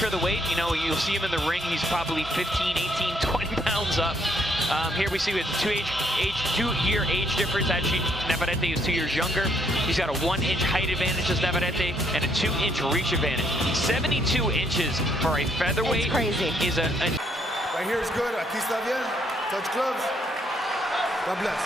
for the weight. You know, you'll see him in the ring. He's probably 15, 18, 20 pounds up. Here we see with a two-year age difference. Actually, Navarrete is 2 years younger. He's got a 1-inch height advantage as Navarrete and a 2-inch reach advantage. 72 inches for a featherweight. It's crazy. Right here is good. Aquí está bien. Touch gloves. God bless.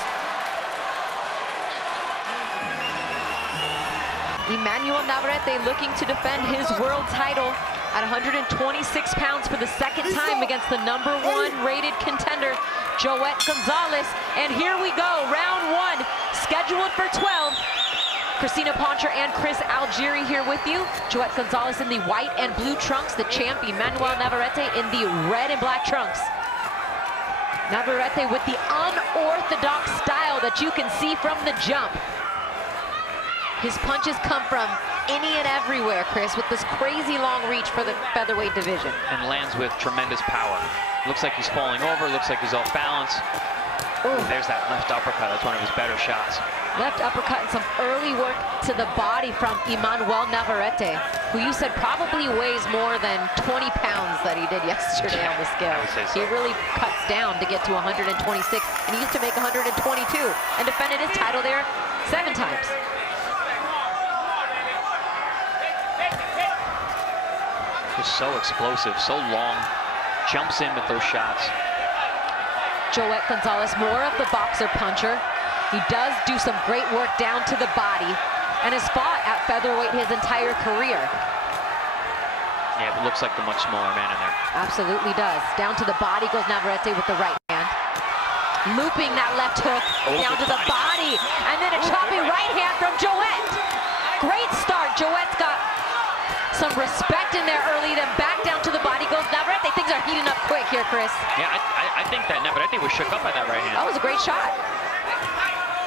Emmanuel Navarrete looking to defend his world title at 126 pounds for the second time against the #1 rated contender, Joet Gonzalez. And here we go, round 1, scheduled for 12. Christina Poncher and Chris Algieri here with you. Joet Gonzalez in the white and blue trunks, the champ Emmanuel Navarrete in the red and black trunks. Navarrete with the unorthodox style that you can see from the jump. His punches come from any and everywhere, Chris, with this crazy long reach for the featherweight division. And lands with tremendous power. Looks like he's falling over, looks like he's off balance. Ooh, there's that left uppercut. That's one of his better shots. Left uppercut and some early work to the body from Emanuel Navarrete, who you said probably weighs more than 20 pounds that he did yesterday on the scale. I would say so. He really cuts down to get to 126, and he used to make 122 and defended his title there 7 times. Just so explosive, so long. Jumps in with those shots. Joet Gonzalez, more of the boxer puncher. He does do some great work down to the body and has fought at featherweight his entire career. Yeah, it looks like the much smaller man in there. Absolutely does. Down to the body goes Navarrete with the right hand. Looping that left hook down to the body. And then a choppy right hand from Joet. Great start. Joet's got some respect in there early, then back down to the body goes Navarrete. Things are heating up quick here, Chris. Yeah, I think that Navarrete was shook up by that right hand. That was a great shot.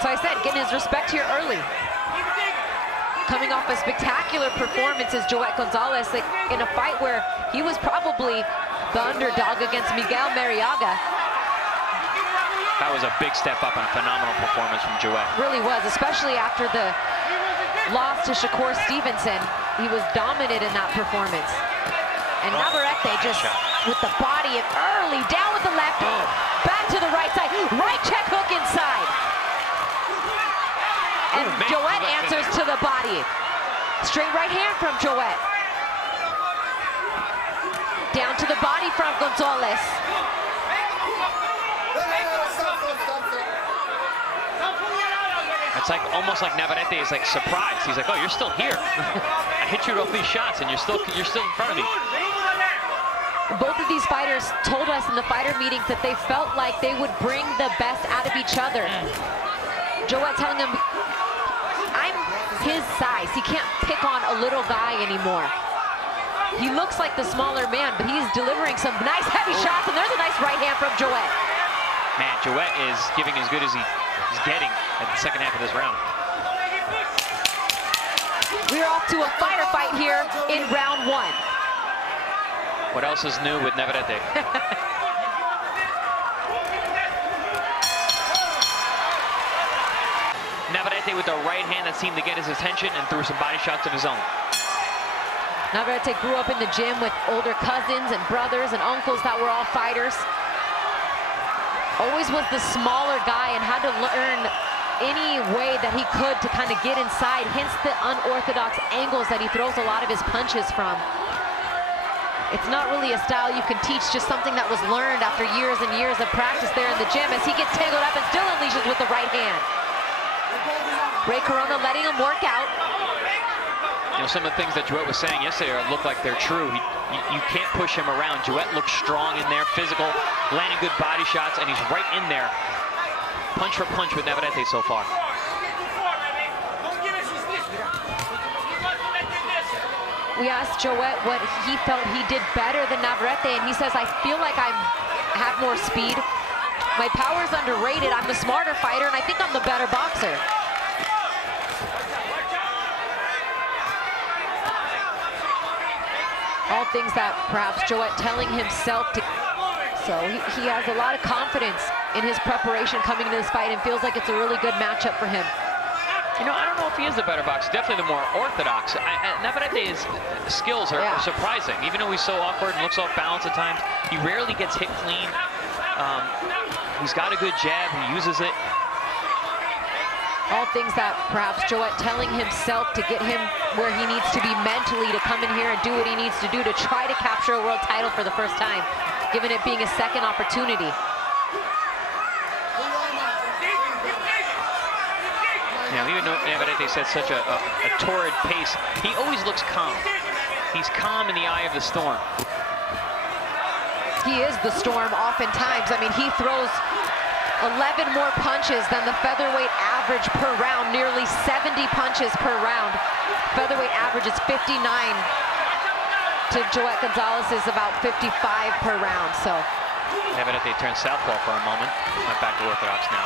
So I said, getting his respect here early. Coming off a spectacular performance as Joet Gonzalez in a fight where he was probably the underdog against Miguel Mariaga. That was a big step up and a phenomenal performance from Joet. Really was, especially after the loss to Shakur Stevenson. He was dominant in that performance. And Navarrete just with the body and early, down with the left, back to the right side, right check hook inside. And Joet answers to the body. Straight right hand from Joet. Down to the body from Gonzalez. It's like almost like Navarrete is like surprised. He's like, "Oh, you're still here. I hit you with all these shots, and you're still in front of me." Both of these fighters told us in the fighter meetings that they felt like they would bring the best out of each other. Joet telling him, "I'm his size. He can't pick on a little guy anymore. He looks like the smaller man, but he's delivering some nice heavy shots." And there's a nice right hand from Joet. Man, Joet is giving as good as he's getting at the second half of this round. We're off to a fire fight here in round 1. What else is new with Navarrete? Navarrete with the right hand that seemed to get his attention and threw some body shots of his own. Navarrete grew up in the gym with older cousins and brothers and uncles that were all fighters. Always was the smaller guy and had to learn any way that he could to kind of get inside, hence the unorthodox angles that he throws a lot of his punches from. It's not really a style you can teach, just something that was learned after years and years of practice there in the gym as he gets tangled up and still unleashes with the right hand. Ray Corona letting him work out. You know, some of the things that Joet was saying yesterday look like they're true. You can't push him around. Joet looks strong in there, physical, landing good body shots, and he's right in there, punch for punch with Navarrete so far. We asked Joet what he felt he did better than Navarrete, and he says, "I feel like I have more speed. My power's underrated. I'm the smarter fighter, and I think I'm the better boxer." All things that perhaps Joet telling himself to. So he has a lot of confidence in his preparation coming into this fight and feels like it's a really good matchup for him. You know, I don't know if he is the better boxer, definitely the more orthodox. Navarrete's skills are surprising. Even though he's so awkward and looks off balance at times, he rarely gets hit clean. He's got a good jab, he uses it. All things that perhaps Joet telling himself to get him where he needs to be mentally to come in here and do what he needs to do to try to capture a world title for the first time, given it being a second opportunity. Yeah, even though Navarrete set such a torrid pace, he always looks calm. He's calm in the eye of the storm. He is the storm oftentimes. I mean, he throws 11 more punches than the featherweight average per round, nearly 70 punches per round. Featherweight average is 59 to Joet Gonzalez is about 55 per round. So Navarrete turned southpaw for a moment, went back to orthodox now.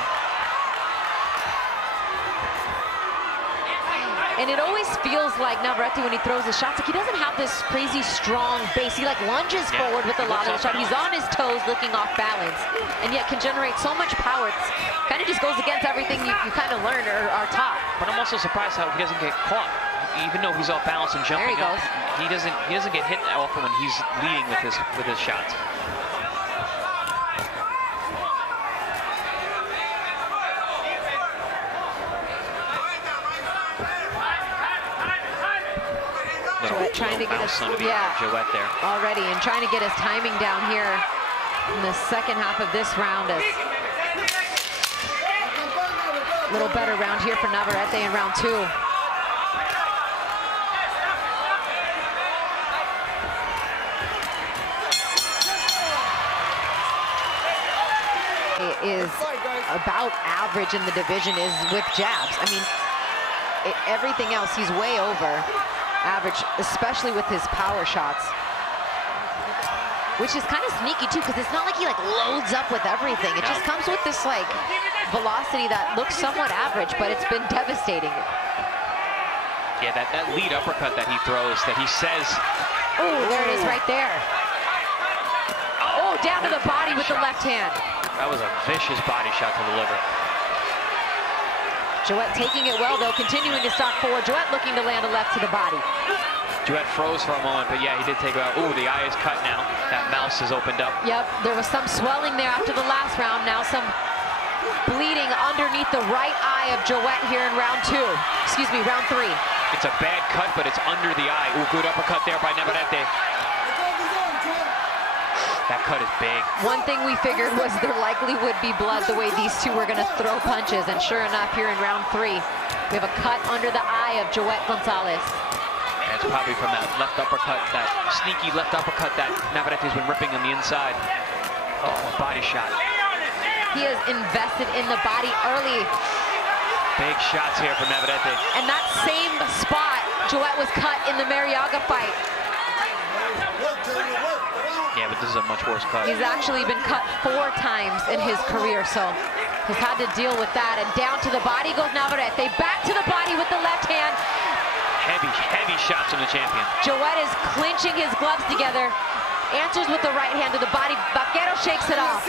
And it always feels like Navarrete, when he throws his shots, like he doesn't have this crazy strong base. He like lunges forward with a lot of the shot. He's on his toes looking off balance, and yet can generate so much power. It's kind of just goes against everything you kind of learn or are taught. But I'm also surprised how he doesn't get caught. Even though he's off balance and jumping up, he doesn't get hit often when he's leading with his shots. Joet trying to get his Joet there already, and trying to get his timing down here in the second half of this round. As a little better round here for Navarrete in round 2. It is about average in the division is with jabs. I mean, everything else he's way over average, especially with his power shots, which is kind of sneaky too, because it's not like he like loads up with everything. It just comes with this like velocity that looks somewhat average, but it's been devastating. Yeah, that lead uppercut that he throws, that he says, oh, there it is right there. Oh, down to the body with the left hand. That was a vicious body shot to the liver. Joet taking it well, though, continuing to stalk forward. Joet looking to land a left to the body. Joet froze for a moment, but yeah, he did take it out. Ooh, the eye is cut now. That mouse has opened up. Yep, there was some swelling there after the last round. Now some bleeding underneath the right eye of Joet here in round 2. Excuse me, round 3. It's a bad cut, but it's under the eye. Ooh, good uppercut there by Navarrete. That cut is big. One thing we figured was there likely would be blood the way these two were going to throw punches, and sure enough, here in round 3, we have a cut under the eye of Joet Gonzalez. And it's probably from that left uppercut, that sneaky left uppercut that Navarrete's been ripping on the inside. Oh, a body shot. He is invested in the body early. Big shots here from Navarrete. And that same spot, Joet was cut in the Mariaga fight. Yeah, but this is a much worse cut. He's actually been cut 4 times in his career, so he's had to deal with that. And down to the body goes Navarrete. Back to the body with the left hand. Heavy, heavy shots from the champion. Joet is clinching his gloves together. Answers with the right hand to the body. Vaquero shakes it off.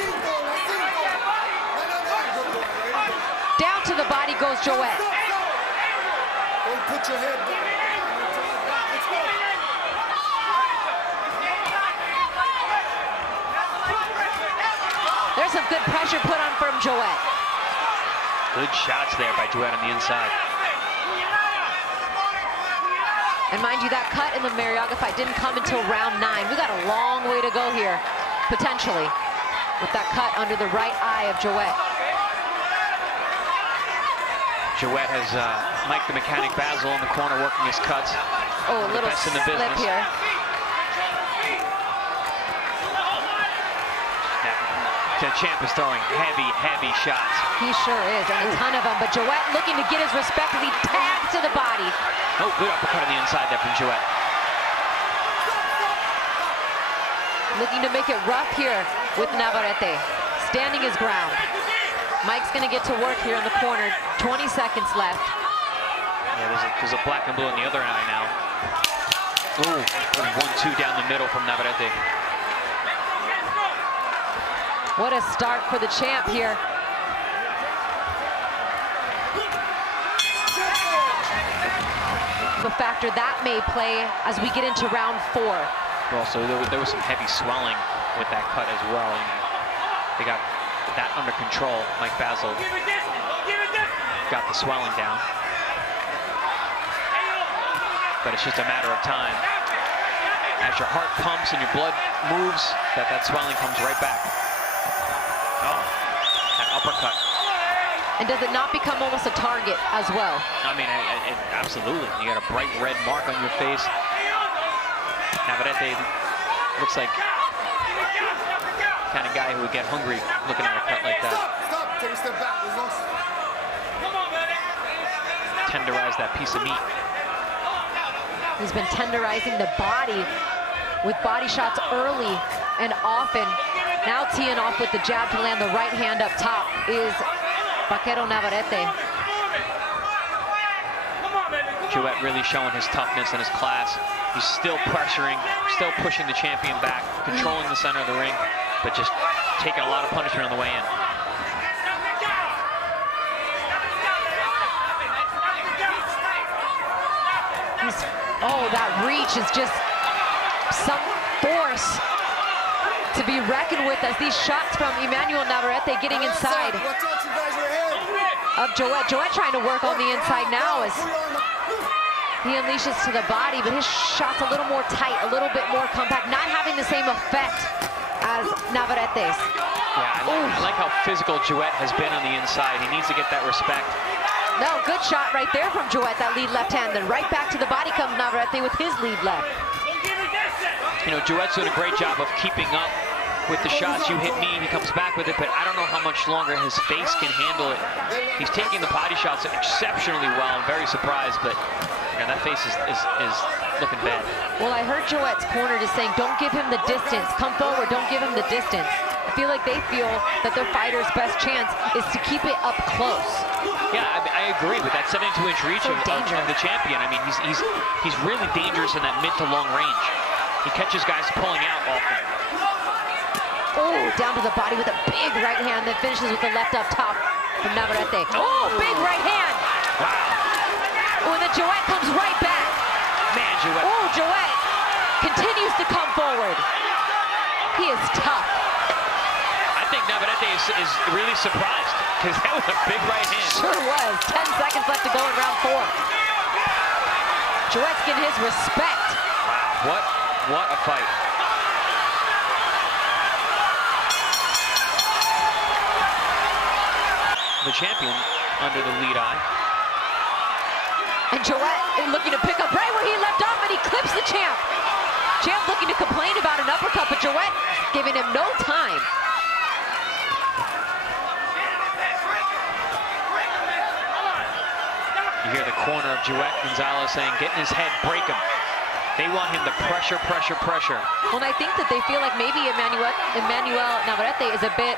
Down to the body goes Joet. Don't put your head down. There's some good pressure put on from Joet. Good shots there by Joet on the inside. And mind you, that cut in the Mariaga fight didn't come until round 9. We got a long way to go here, potentially, with that cut under the right eye of Joet. Joet has Mike the Mechanic Basil in the corner working his cuts. Oh, a little slip here. The champ is throwing heavy, heavy shots. He sure is, and a ton of them. But Joet looking to get his respect as he tags to the body. Oh, good uppercut on the inside there from Joet. Looking to make it rough here with Navarrete. Standing his ground. Mike's going to get to work here in the corner. 20 seconds left. Yeah, there's a black and blue in the other eye now. Ooh, 1-2 down the middle from Navarrete. What a start for the champ here. a factor that may play as we get into round 4. Also, there was some heavy swelling with that cut as well. And they got that under control. Mike Basil got the swelling down. But it's just a matter of time. As your heart pumps and your blood moves, that swelling comes right back. Oh, that uppercut. And does it not become almost a target as well? I mean, absolutely. You got a bright red mark on your face. Navarrete looks like the kind of guy who would get hungry looking at a cut like that. Stop, take a step back. Tenderize that piece of meat. He's been tenderizing the body with body shots early and often. Now teeing off with the jab to land the right hand up top is Vaquero Navarrete. Joet really showing his toughness and his class. He's still pressuring, still pushing the champion back, controlling the center of the ring, but just taking a lot of punishment on the way in. Oh, that reach is just some force to be reckoned with as these shots from Emmanuel Navarrete getting inside of Joet. Joet trying to work on the inside now as he unleashes to the body, but his shot's a little more tight, a little bit more compact, not having the same effect as Navarrete's. Yeah, I like how physical Joet has been on the inside. He needs to get that respect. No, good shot right there from Joet, that lead left hand. Then right back to the body comes Navarrete with his lead left. You know, Joet's doing a great job of keeping up with the shots. You hit me, he comes back with it, but I don't know how much longer his face can handle it. He's taking the body shots exceptionally well. I'm very surprised, but you know, that face is looking bad. Well, I heard Joet's corner just saying, don't give him the distance. Come forward, don't give him the distance. I feel like they feel that their fighter's best chance is to keep it up close. Yeah, I agree with that 72-inch reach of the champion. I mean, he's really dangerous in that mid to long range. He catches guys pulling out often. Oh, down to the body with a big right hand that finishes with the left up top from Navarrete. Oh, big right hand. Wow. Oh, and then Joet comes right back. Man, Joet. Oh, Joet continues to come forward. He is tough. I think Navarrete is really surprised because that was a big right hand. Sure was. 10 seconds left to go in round 4. Joet's getting his respect. Wow, what a fight. The champion under the lead eye. And Joet looking to pick up right where he left off, and he clips the champ. Champ looking to complain about an uppercut, but Joet giving him no time. You hear the corner of Joet, Gonzalez saying, get in his head, break him. They want him to pressure. Well, and I think that they feel like maybe Emmanuel Navarrete is a bit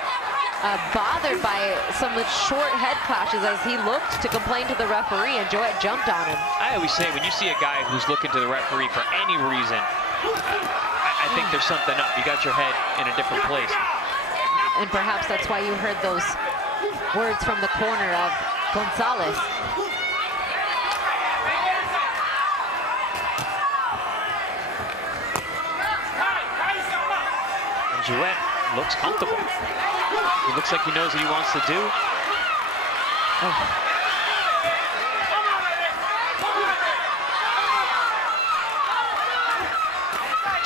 bothered by some of the short head clashes as he looked to complain to the referee, and Joet jumped on him. I always say, when you see a guy who's looking to the referee for any reason, I think there's something up. You got your head in a different place. And perhaps that's why you heard those words from the corner of Gonzalez. Joet looks comfortable. He looks like he knows what he wants to do.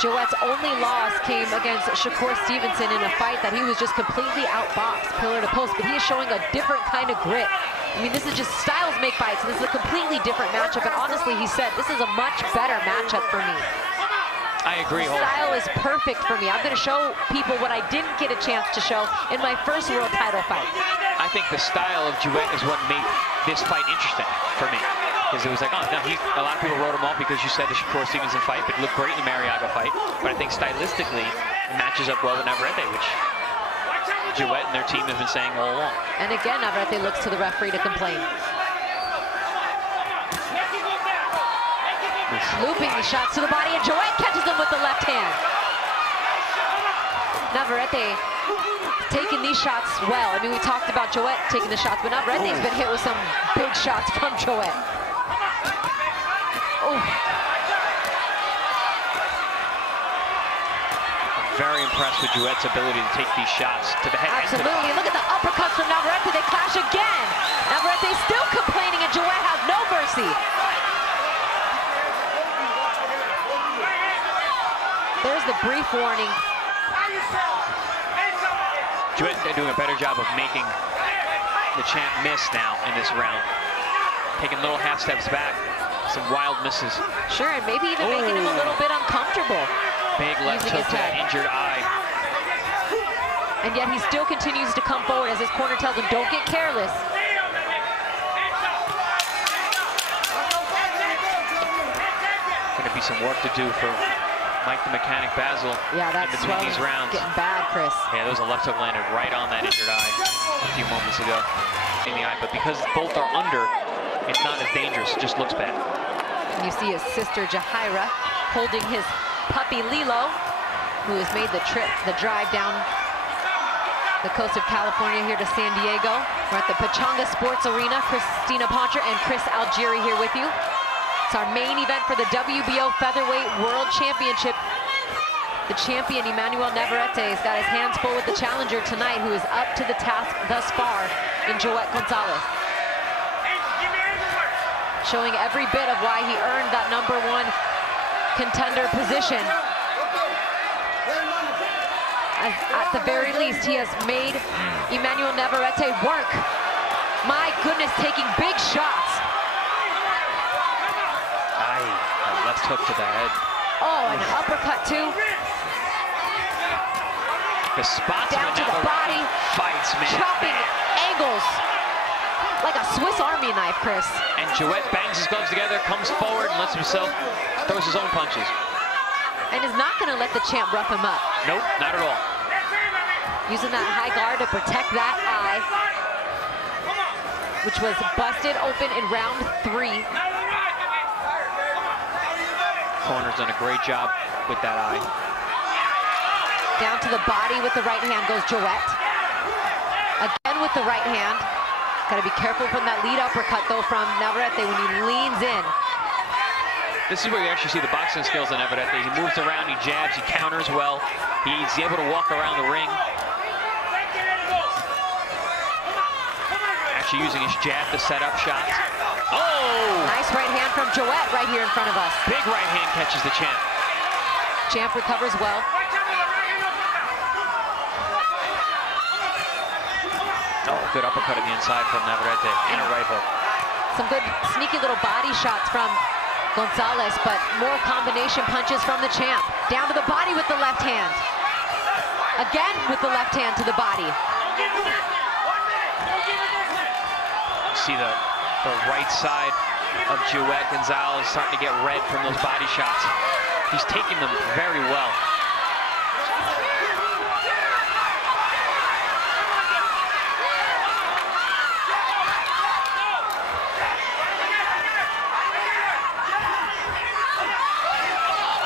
Joet's only loss came against Shakur Stevenson in a fight that he was just completely outboxed, pillar to post, but he is showing a different kind of grit. I mean, this is just styles make fights, and this is a completely different matchup, and honestly, he said, this is a much better matchup for me. I agree. Style is perfect for me. I'm going to show people what I didn't get a chance to show in my first world title fight. I think the style of Joet is what made this fight interesting for me. Because it was like, oh, no, a lot of people wrote him off because you said the Shakur Stevenson fight, but it looked great in the Mariaga fight. But I think stylistically, it matches up well with Navarrete, which Joet and their team have been saying all along. And again, Navarrete looks to the referee to complain. Looping the shots to the body, and Joet catches them with the left hand. Navarrete taking these shots well. I mean, we talked about Joet taking the shots, but Navarrete's been hit with some big shots from Joet. Ooh. Very impressed with Joet's ability to take these shots to the head. Absolutely. Look at the uppercuts from Navarrete. They clash again. Navarrete still complaining, and Joet has no mercy. There's the brief warning. Joet doing a better job of making the champ miss now in this round. Taking little half steps back. Some wild misses. Sure, and maybe even making him a little bit uncomfortable. Big left hook to that injured eye. And yet he still continues to come forward as his corner tells him, don't get careless. Gonna be some work to do for Mike the Mechanic Basil. Yeah, that's in between these rounds. Getting bad, Chris. Yeah, there was a left hook landed right on that injured eye a few moments ago in the eye. But because both are under, it's not as dangerous. It just looks bad. And you see his sister Jahaira holding his puppy Lilo, who has made the trip, the drive down the coast of California here to San Diego. We're at the Pechanga Sports Arena. Christina Poncher and Chris Algieri here with you. It's our main event for the WBO Featherweight World Championship. The champion, Emmanuel Navarrete, has got his hands full with the challenger tonight, who is up to the task thus far in Joet Gonzalez. Showing every bit of why he earned that #1 contender position. At the very least, he has made Emmanuel Navarrete work. My goodness, taking big shots. A left hook to the head. Oh, and an uppercut too. The spots down to the body. Fights, man. Chopping angles. Like a Swiss Army knife, Chris. And Joet bangs his gloves together, comes forward, and lets himself, throws his own punches. And is not going to let the champ rough him up. Nope, not at all. Using that high guard to protect that eye, which was busted open in round 3. Corner's done a great job with that eye. Down to the body with the right hand goes Joet. Again with the right hand. Got to be careful from that lead uppercut, though, from Navarrete when he leans in. This is where you actually see the boxing skills of Navarrete. He moves around, he jabs, he counters well. He's able to walk around the ring. Actually using his jab to set up shots. Oh! Nice right hand from Joet right here in front of us. Big right hand catches the champ. Champ recovers well. Oh, good uppercut on the inside from Navarrete and a right hook. Some good sneaky little body shots from Gonzalez, but more combination punches from the champ. Down to the body with the left hand. Again with the left hand to the body. See the right side of Joet Gonzalez starting to get red from those body shots. He's taking them very well.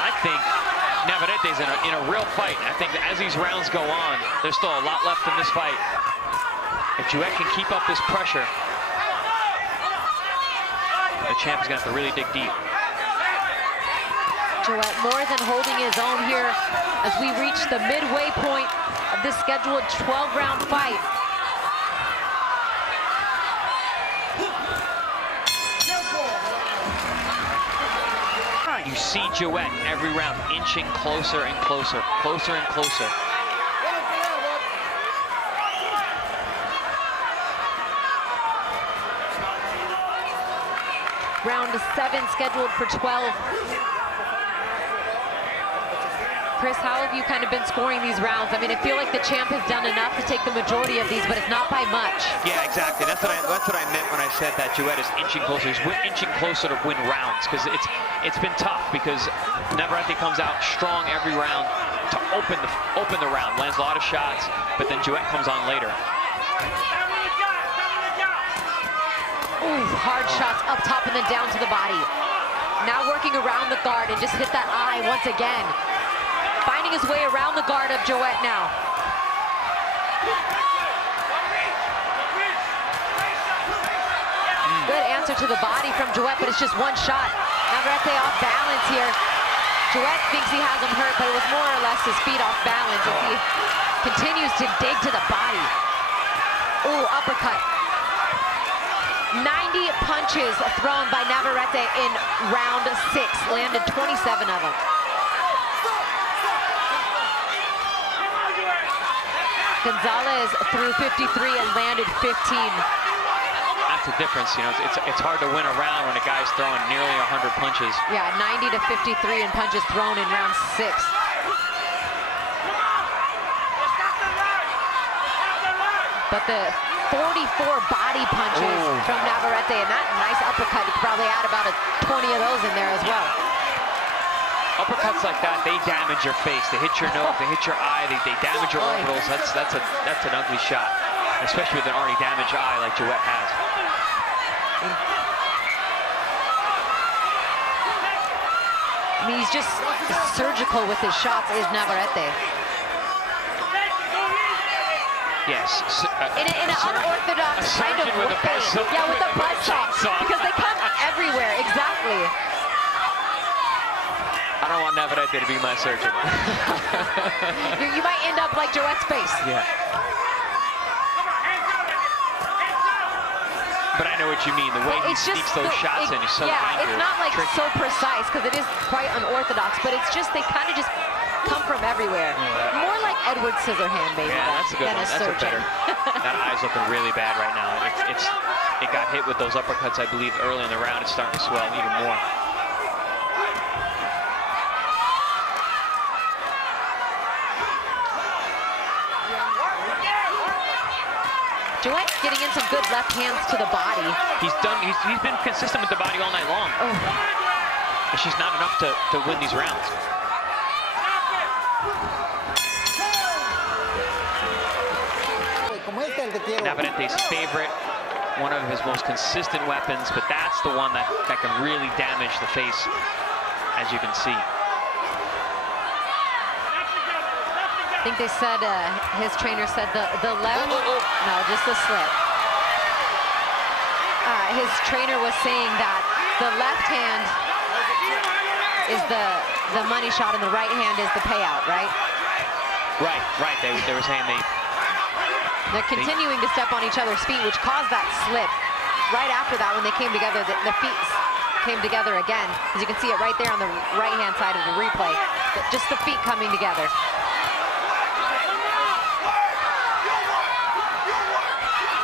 I think Navarrete's in a real fight. I think that as these rounds go on, there's still a lot left in this fight. If Joet can keep up this pressure, the champ is going to have to really dig deep. Joet more than holding his own here as we reach the midway point of this scheduled 12-round fight. You see Joet every round inching closer and closer, closer and closer. Round 7 scheduled for 12. Chris, how have you kind of been scoring these rounds? I mean, I feel like the champ has done enough to take the majority of these, but it's not by much. Yeah, exactly. That's what I meant when I said that Joet is inching closer. He's inching closer to win rounds because it's been tough because Navarrete comes out strong every round to open the round, lands a lot of shots, but then Joet comes on later. Ooh, hard shots up top and then down to the body. Now working around the guard and just hit that eye once again. Finding his way around the guard of Joet now. good answer to the body from Joet, but it's just one shot. Navarrete off balance here. Joet thinks he has him hurt, but it was more or less his feet off balance as he continues to dig to the body. Ooh, uppercut. 90 punches thrown by Navarrete in round 6, landed 27 of them. Gonzalez threw 53 and landed 15. That's the difference, you know. It's hard to win a round when a guy's throwing nearly 100 punches. Yeah, 90 to 53 in punches thrown in round 6. But the 44 body punches from Navarrete, and that nice uppercut, you could probably add about 20 of those in there as well. Uppercuts like that, they damage your face. They hit your nose, they hit your eye, they damage your orbitals. That's an ugly shot, especially with an already damaged eye like Joet has. I mean, he's just surgical with his shots, is Navarrete. Yes. In an unorthodox kind of way. Yeah, with the buzzsaw. Because they come everywhere, exactly. I don't want Navarrete to be my surgeon. You might end up like Joet's face. Yeah. But I know what you mean. The way he sneaks those shots in, he's so dangerous. It's not like tricky. so precise because it is quite unorthodox, but it's just they kind of just come from everywhere. More like Edward Scissorhand, maybe, that's a good than one. a That's surgeon. That eye's looking really bad right now. It got hit with those uppercuts, I believe, early in the round. It's starting to swell even more. Joet getting in some good left hands to the body. He's been consistent with the body all night long. It's just not enough to win these rounds. Navarrete's favorite, one of his most consistent weapons, but that's the one that can really damage the face, as you can see. I think they said, his trainer said the left, no, just the slip. His trainer was saying that the left hand is the money shot and the right hand is the payout, right? Right. They were saying they're continuing to step on each other's feet, which caused that slip. Right after that, when they came together, the feet came together again. As you can see it right there on the right-hand side of the replay. Just the feet coming together.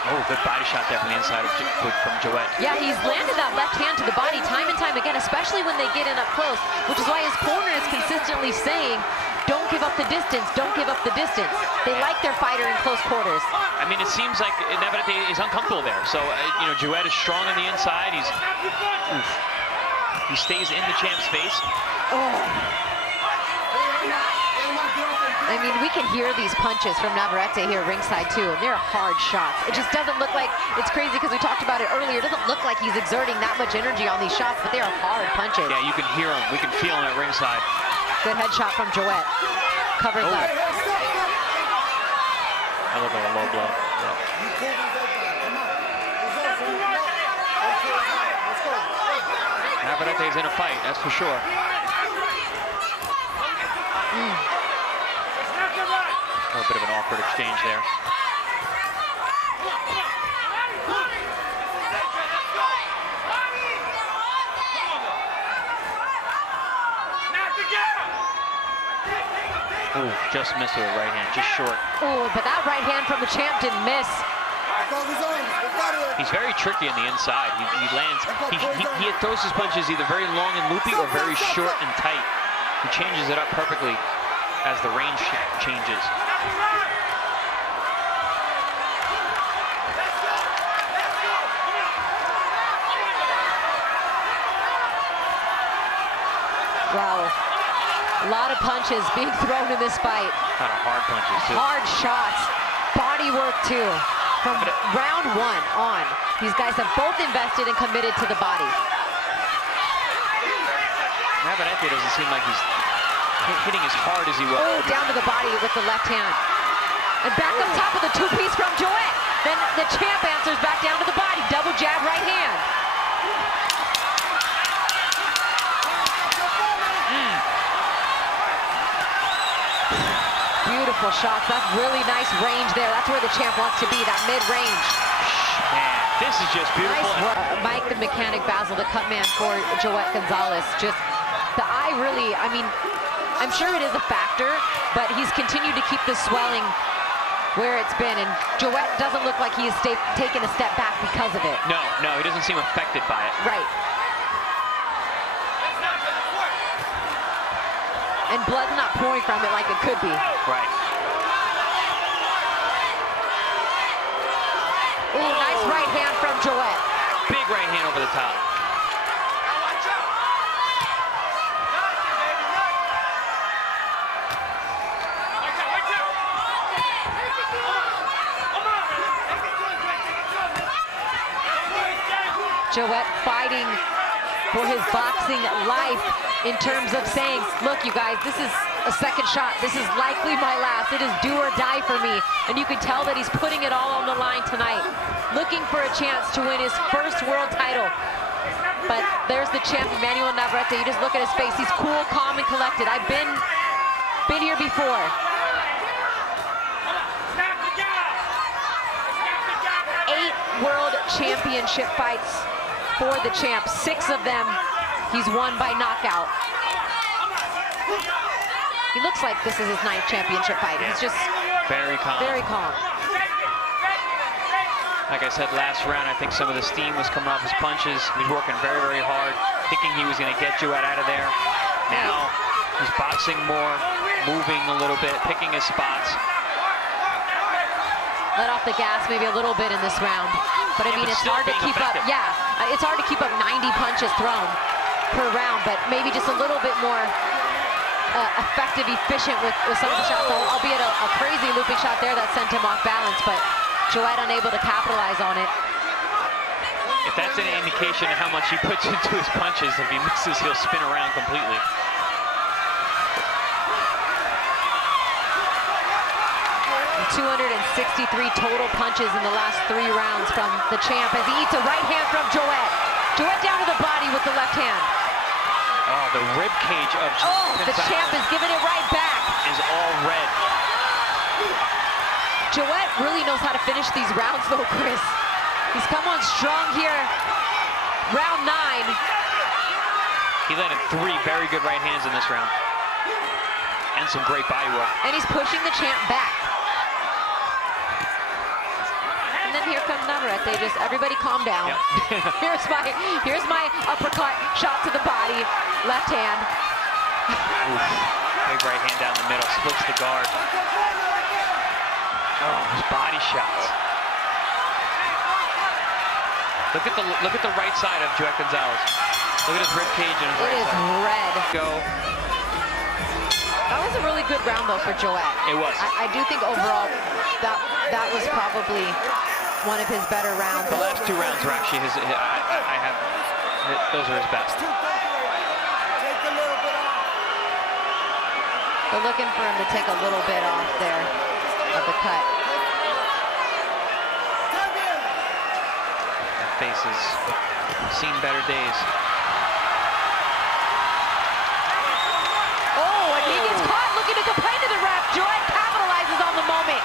Oh, good body shot there from the inside from Joet. Yeah, he's landed that left hand to the body time and time again, especially when they get in up close, which is why his corner is consistently saying, don't give up the distance, don't give up the distance. They like their fighter in close quarters. I mean, it seems like Navarrete is uncomfortable there. So, you know, Joet is strong on the inside. He stays in the champ's face. I mean, we can hear these punches from Navarrete here ringside too, and they're hard shots. It just doesn't look like, it's crazy because we talked about it earlier, it doesn't look like he's exerting that much energy on these shots, but they are hard punches. Yeah, you can hear them. We can feel them at ringside. Good headshot from Joet. Covers up. That looked like a low blow. Yeah. Navarrete's in a fight, that's for sure. A little bit of an awkward exchange there. Ooh, just missed with a right hand, just short. Ooh, but that right hand from the champ didn't miss. He's very tricky on the inside. He lands, he throws his punches either very long and loopy or very short and tight. He changes it up perfectly as the range changes. Wow, a lot of punches being thrown in this fight. Kind of hard punches too. Hard shots, body work too. From round 1 on, these guys have both invested and committed to the body. Navarrete doesn't seem like he's hitting as hard as he was. Oh, down to the body with the left hand. And back up top of the two-piece from Joet. Then the champ answers back down to the body. Double jab right hand. Beautiful shots. That's really nice range there. That's where the champ wants to be, that mid-range. Man, this is just beautiful. Nice. Mike the Mechanic Basil, the cut man for Joet Gonzalez. Just the eye really, I mean, I'm sure it is a factor, but he's continued to keep the swelling where it's been, and Joet doesn't look like he has taken a step back because of it. No, he doesn't seem affected by it. Right. And blood's not pouring from it like it could be. Right. Ooh, nice right hand from Joet. Big right hand over the top. Joet fighting for his boxing life in terms of saying, look, you guys, this is a second shot. This is likely my last. It is do or die for me. And you can tell that he's putting it all on the line tonight, looking for a chance to win his first world title. But there's the champ, Emmanuel Navarrete. You just look at his face. He's cool, calm, and collected. I've been here before. 8 world championship fights for the champ. 6 of them he's won by knockout. He looks like this is his 9th championship fight. He's just very calm. Very calm. Like I said last round, I think some of the steam was coming off his punches. He was working very, very hard, thinking he was going to get Joet out of there. Now he's boxing more, moving a little bit, picking his spots. Let off the gas maybe a little bit in this round. But I mean, it's hard to keep up. Yeah, it's hard to keep up 90 punches thrown per round, but maybe just a little bit more effective, efficient with some of the shots. Albeit a crazy looping shot there that sent him off balance, but Joet unable to capitalize on it. If that's an indication of how much he puts into his punches, if he misses, he'll spin around completely. 263 total punches in the last 3 rounds from the champ as he eats a right hand from Joet. Joet down to the body with the left hand. Oh, the rib cage of Joet. The champ is giving it right back. Is all red. Joet really knows how to finish these rounds though, Chris. He's come on strong here. Round 9. He landed 3 very good right hands in this round. And some great body work. And he's pushing the champ back. And then here comes Navarrete. Just everybody calm down. Yep. here's my uppercut, shot to the body, left hand. Oof. Big right hand down the middle, splits the guard. Oh, his body shots. Look at the right side of Joet Gonzalez. Look at his rib cage and his right side. It is red. Go. That was a really good round though for Joet. It was. I do think overall that was probably one of his better rounds. The last 2 rounds were actually those are his best. They're looking for him to take a little bit off there of the cut. That face has seen better days. Oh, and he gets caught looking to complain to the ref. Joet capitalizes on the moment.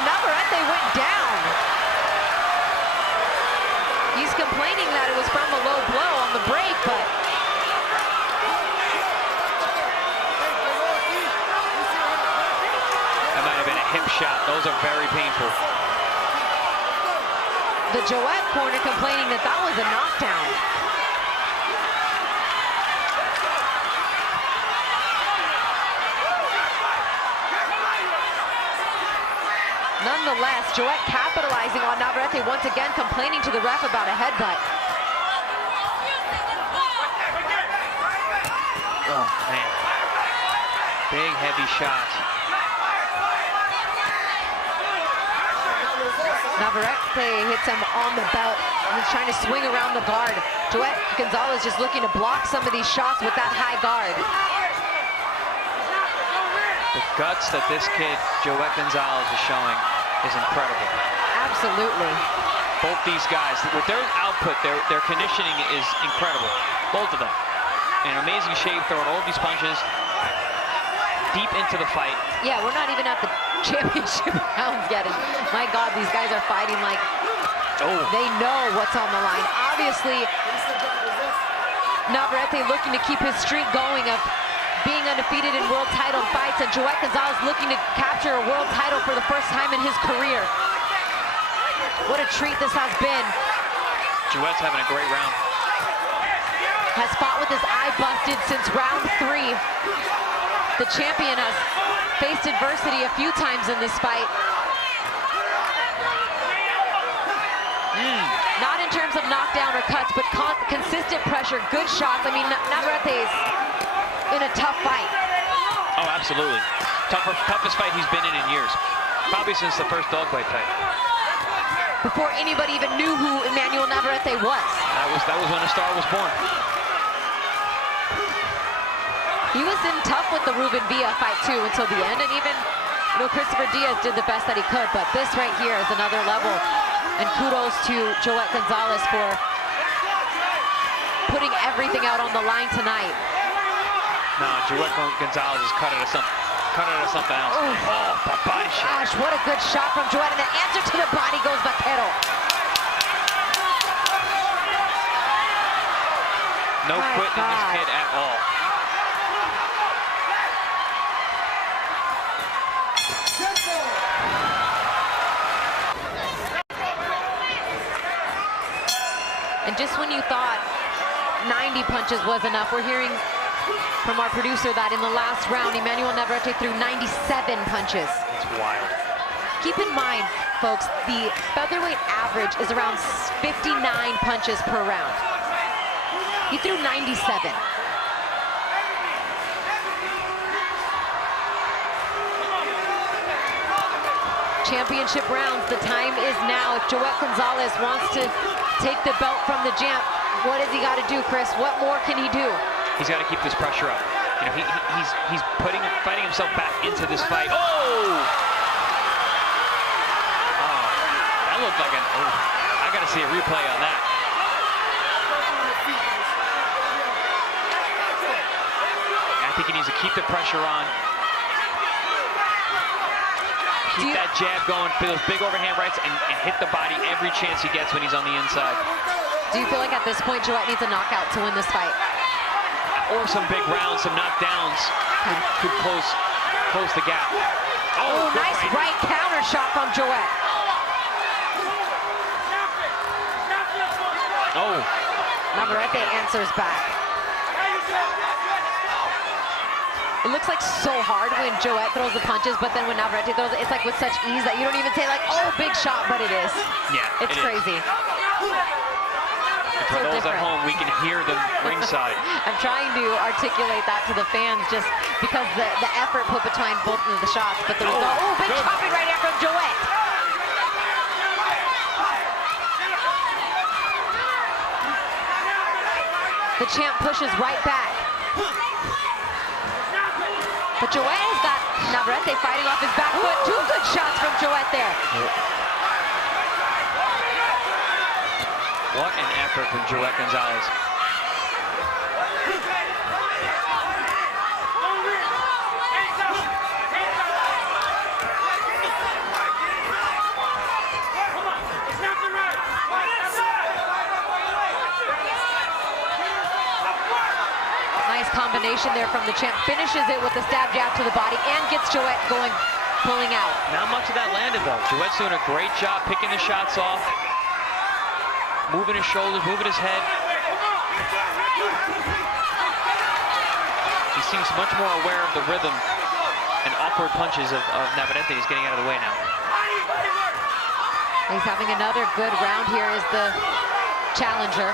Navarrete went down. He's complaining that it was from a low blow on the break, but that might have been a hip shot. Those are very painful. The Joet corner complaining that that was a knockdown. Nonetheless, Joet capitalizing on Navarrete once again, complaining to the ref about a headbutt. Oh, man. Big, heavy shots. Navarrete hits him on the belt, and he's trying to swing around the guard. Joet Gonzalez just looking to block some of these shots with that high guard. The guts that this kid, Joet Gonzalez, is showing. is incredible. Absolutely. Both these guys, with their output, their conditioning is incredible. Both of them. In amazing shape, throwing all these punches deep into the fight. Yeah, we're not even at the championship rounds yet. And my God, these guys are fighting like they know what's on the line. Obviously, Navarrete looking to keep his streak going of being undefeated in world title fights, and Joet Gonzalez looking to capture a world title for the first time in his career. What a treat this has been. Joet's having a great round. Has fought with his eye busted since round 3. The champion has faced adversity a few times in this fight. Not in terms of knockdown or cuts, but consistent pressure, good shots. I mean, Navarrete's in a tough fight. Oh, absolutely. Toughest fight he's been in years. Probably since the first dogfight fight. Before anybody even knew who Emmanuel Navarrete was. That was when a star was born. He was in tough with the Ruben Villa fight too until the end, and even Christopher Diaz did the best that he could, but this right here is another level. And kudos to Joet Gonzalez for putting everything out on the line tonight. No, Joet Gonzalez is cut it to something else. Oh, body shot. Gosh, what a good shot from Joet, and the answer to the body goes Vaquero. No quitting this kid at all. And just when you thought 90 punches was enough, we're hearing from our producer that in the last round, Emmanuel Navarrete threw 97 punches. It's wild. Keep in mind, folks, the featherweight average is around 59 punches per round. He threw 97. Championship rounds, the time is now. If Joet Gonzalez wants to take the belt from the champ, what has he got to do, Chris? What more can he do? He's got to keep this pressure up. You know, he's fighting himself back into this fight. Oh! Oh, that looked like an. Oh, I got to see a replay on that. I think he needs to keep the pressure on. Keep that jab going for those big overhand rights and hit the body every chance he gets when he's on the inside. Do you feel like at this point Joet needs a knockout to win this fight? Or some big rounds, some knockdowns could close the gap. Oh, nice right counter shot from Joet. Oh. Navarrete answers back. It looks like so hard when Joet throws the punches, but then when Navarrete throws it, it's like with such ease that you don't even say like, oh, big shot, but it is. Yeah, it's crazy. And for those at home, we can hear them ringside. I'm trying to articulate that to the fans just because the effort put behind both of the shots, but the result, oh, big chopping right here from Joet. The champ pushes right back. But Joet has got Navarrete fighting off his back foot. Two good shots from Joet there. What an effort from Joet Gonzalez. Combination there from the champ, finishes it with a stab jab to the body and gets Joet going, pulling out. Not much of that landed though. Joet's doing a great job picking the shots off, moving his shoulders, moving his head. He seems much more aware of the rhythm and awkward punches of Navarrete. He's getting out of the way now. He's having another good round here as the challenger.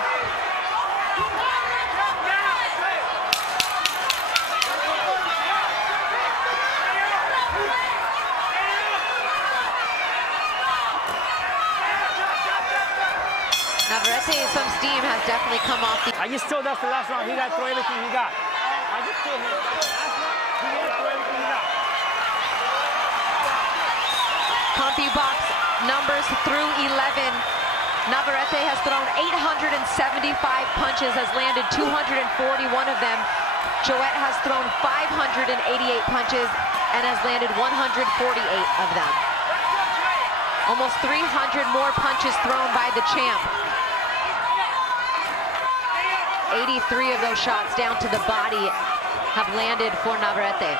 Navarrete, some steam has definitely come off. I just told that's the last round. He got to throw everything he got. I just told him last round, he got to throw everything he got. CompuBox numbers through 11. Navarrete has thrown 875 punches, has landed 241 of them. Joet has thrown 588 punches and has landed 148 of them. Almost 300 more punches thrown by the champ. 83 of those shots down to the body have landed for Navarrete.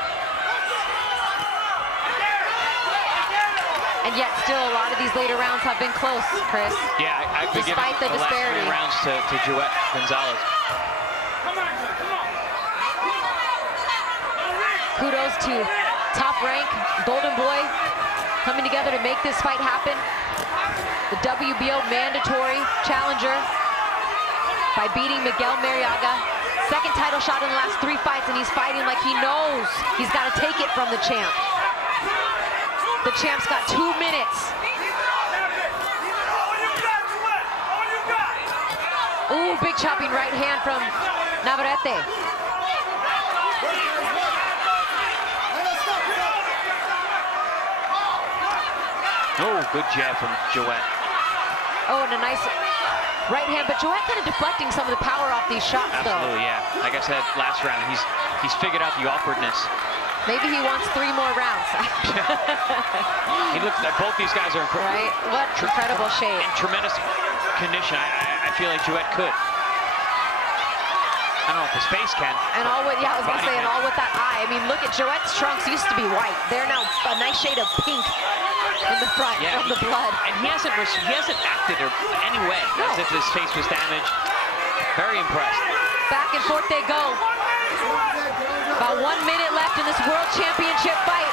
And yet still a lot of these later rounds have been close, Chris. Yeah, I've been despite the giving the disparity. last 3 rounds to Joet Gonzalez. Kudos to Top Rank, Golden Boy, coming together to make this fight happen. The WBO mandatory challenger by beating Miguel Mariaga. Second title shot in the last 3 fights, and he's fighting like he knows he's got to take it from the champ. The champ's got 2 minutes. Ooh, big chopping right hand from Navarrete. Oh, good jab from Joet. Oh, and a nice right hand, but Joet kind of deflecting some of the power off these shots, though. Absolutely, yeah. Like I said last round, he's figured out the awkwardness. Maybe he wants 3 more rounds. He looks like both these guys are incredible. Right? What incredible shape. In tremendous condition. I feel like Joet could. I don't know if his face can. And all with, yeah, I was gonna body say, and can. all with that eye. I mean, look at Joet's trunks used to be white. They're now a nice shade of pink in the front from the blood. And he hasn't acted in any way as if his face was damaged. Very impressed. Back and forth they go. About 1 minute left in this World Championship fight.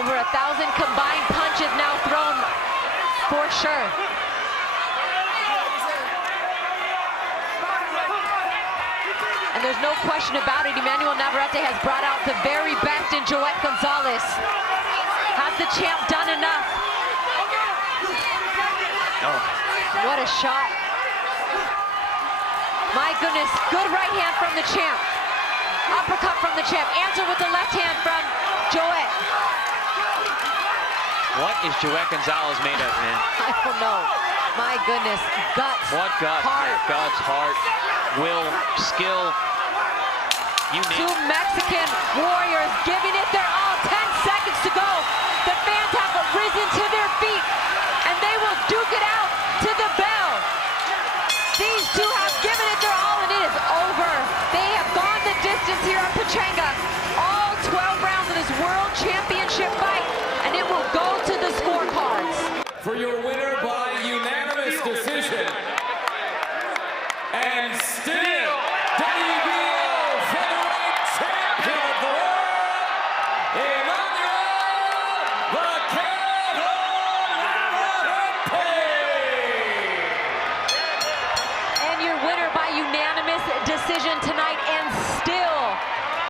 Over 1,000 combined punches now thrown for sure. And there's no question about it, Emmanuel Navarrete has brought out the very best in Joet Gonzalez. Has the champ done enough? Oh. What a shot. My goodness, good right hand from the champ. Uppercut from the champ. Answer with the left hand from Joet. What is Joet Gonzalez made of, man? I don't know. My goodness, guts. What guts? Heart. Guts, heart, will, skill. You name Two it. Mexican warriors giving it their all. 10 seconds to go. The fans have risen to their feet, and they will duke it out to the bell. These two have given it their all, and it is over. They have gone the distance here on Pechanga. All 12 rounds of this World Championship fight, and it will go to the scorecards. For your winner by unanimous decision, and still